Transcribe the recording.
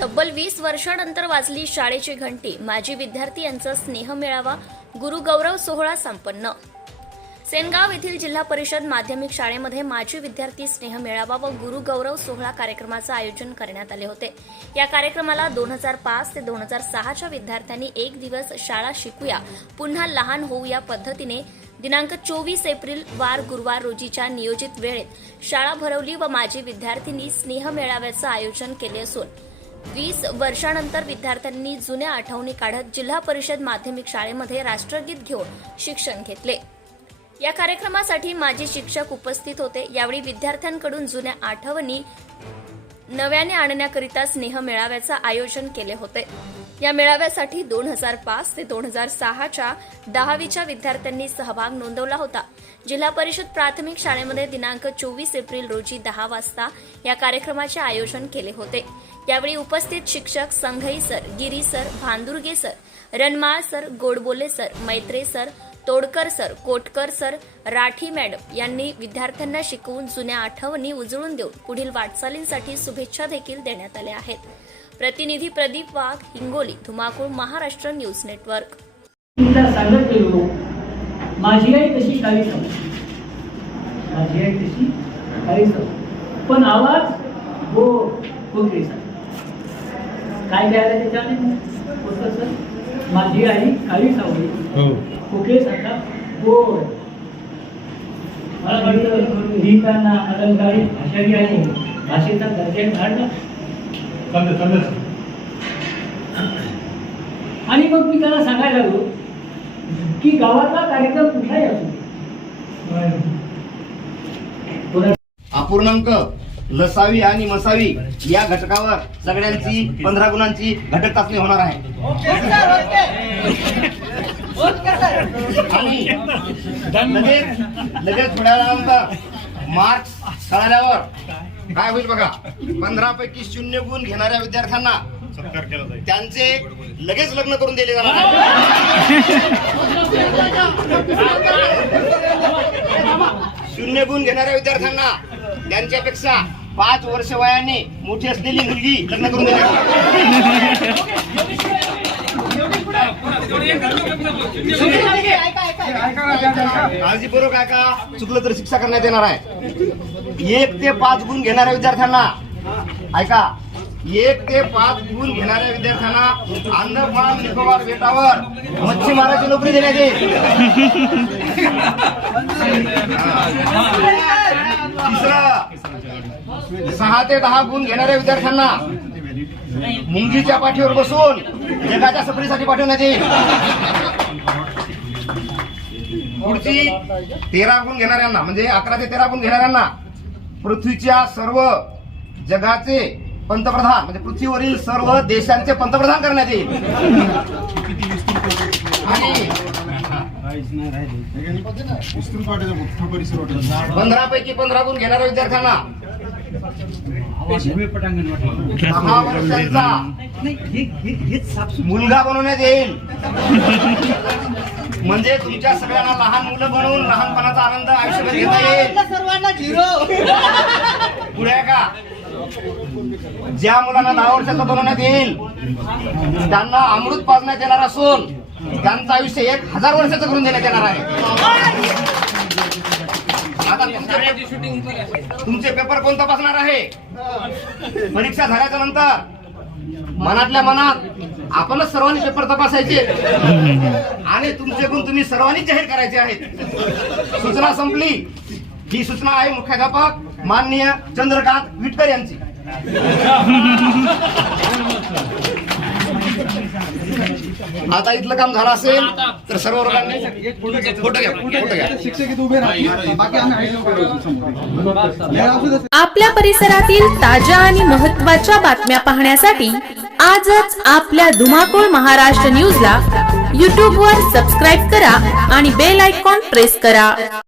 तब्बल वीस वर्षानंतर वाजली शाळेची घंटी. माजी विद्यार्थी यांचा स्नेह मेळावा. गुरुगौरव सोहळा संपन्न. सेनगाव येथील जिल्हा परिषद माध्यमिक शाळेमध्ये माजी विद्यार्थी स्नेह मेळावा व गुरुगौरव सोहळा कार्यक्रमाचं आयोजन करण्यात आले होते. या कार्यक्रमाला दोन हजार पाच ते दोन हजार सहाच्या विद्यार्थ्यांनी एक दिवस शाळा शिकूया पुन्हा लहान होऊ या पद्धतीने. दिनांक चोवीस एप्रिल वार गुरुवार रोजीच्या नियोजित वेळेत शाळा भरवली व माजी विद्यार्थ्यांनी स्नेह मेळाव्याचं आयोजन केले असून वीस वर्षानंतर विद्यार्थ्यांनी जुन्या आठवणी काढत जिल्हा परिषद माध्यमिक शाळेमध्ये राष्ट्रगीत घेऊन शिक्षण घेतले. या कार्यक्रमासाठी माजी शिक्षक उपस्थित होते. यावेळी विद्यार्थ्यांकडून जुन्या आठवणी नव्याने आणण्याकरिता स्नेह मेळाव्याचं आयोजन केले होते. या मेळाव्यासाठी दोन हजार पाच ते दोन हजार सहाच्या दहावीच्या विद्यार्थ्यांनी सहभाग नोंदवला होता. जिल्हा परिषद प्राथमिक शाळेमध्ये दिनांक चोवीस एप्रिल रोजी दहा वाजता या कार्यक्रमाचे आयोजन केले होते. यावेळी उपस्थित शिक्षक Sanghai sir Giri sir Bhandurge sir Ranmal sir Godbole sir Maitre sir Todkar sir Kotkar sir Rathi madam यांनी विद्यार्थ्यांना शिकवून जुन्या आठवणी उजळून देऊन पुढील वाटचालींसाठी शुभेच्छा देखील देण्यात आल्या आहेत प्रतिनिधी प्रदीप वाघ हिंगोली धुमाकूळ महाराष्ट्र न्यूज नेटवर्क सांगत गेलो माझी आई तशी काही माझी आई तशी काही पण आवाज हो हो काय द्यायला त्याच्याने? होतं सर माझी आई काळी सावली हो. खोके सारखा गोड मला वाटतं ही त्यांना अलंकारी भाषा जी आहे. भाषेचा दर्जा काढला आणि मग मी त्याला सांगायला लागलो की गावातला कार्यक्रम कुठलाही असू अपूर्णांक लसावी आणि मसावी या घटकावर सगळ्यांची पंधरा गुणांची घटक चाचणी होणार आहे. आणि लगेच लगेच थोड्या वेळानंतर मार्क्स कळाल्यावर काय होईल बघा पंधरा पैकी शून्य गुण घेणाऱ्या विद्यार्थ्यांना त्यांचे लगेच लग्न करून दिले जाणार आहे. शून्य गुण घेणाऱ्या विद्यार्थ्यांना त्यांच्यापेक्षा पाच वर्ष वयाने मोठी असलेली मुलगी लग्न करून देणार काळजीपूर्वक ऐका चुकलं तर शिक्षा करण्यात येणार आहे. एक ते पाच गुण घेणाऱ्या विद्यार्थ्यांना ऐका एक ते पाच गुण घेणाऱ्या विद्यार्थ्यांना अंदमान निकोबार बेटावर मच्छीमाराची नोकरी देण्यात येईल. तिसरं. सहा ते दहा गुण घेणाऱ्या विद्यार्थ्यांना मुंगीच्या पाठीवर बसून जगाच्या सफरीसाठी पाठवण्यात येईल. पुढची तेरा गुण घेणाऱ्यांना म्हणजे अकरा ते तेरा गुण घेणाऱ्यांना पृथ्वीच्या सर्व जगाचे पंतप्रधान म्हणजे पृथ्वीवरील सर्व देशांचे पंतप्रधान करण्यात येईल. आणि पंधरा पैकी पंधरा गुण घेणाऱ्या विद्यार्थ्यांना. दहा वर्षांचा. मुलगा बनवण्यात येईल. म्हणजे तुमच्या सगळ्यांना लहान मुलं बनवून लहानपणाचा आनंद आयुष्यभर घेता येईल. सर्वांना झिरो. पुढे आहे का? ज्या मुलांना दहा वर्षाचा बनवण्यात येईल त्यांना अमृत पाजण्यात येणार असून त्यांचं आयुष्य एक हजार वर्षाचं करून देण्यात येणार आहे. तुमचे- पेपर कोण तपासणार आहे? परीक्षा झाल्याच्यानंतर मनातल्या मनात आपणच सर्वांनी पेपर तपासायचे. आणि तुमचे गुण तुम्ही सर्वांनी जाहीर करायचे आहेत. सूचना संपली. ही सूचना आहे मुख्याध्यापक. माननीय चंद्रकांत विटकर यांची. आता इथलं काम झालं असेल तर सर्व वर्गांनी फोटो घ्या फोटो घ्या. आपल्या परिसरातील ताज्या आणि महत्त्वाच्या बातम्या पाहण्यासाठी आजच आपल्या धुमाकूळ महाराष्ट्र न्यूजला यूट्यूबवर सबस्क्राईब करा आणि बेल आयकॉन प्रेस करा.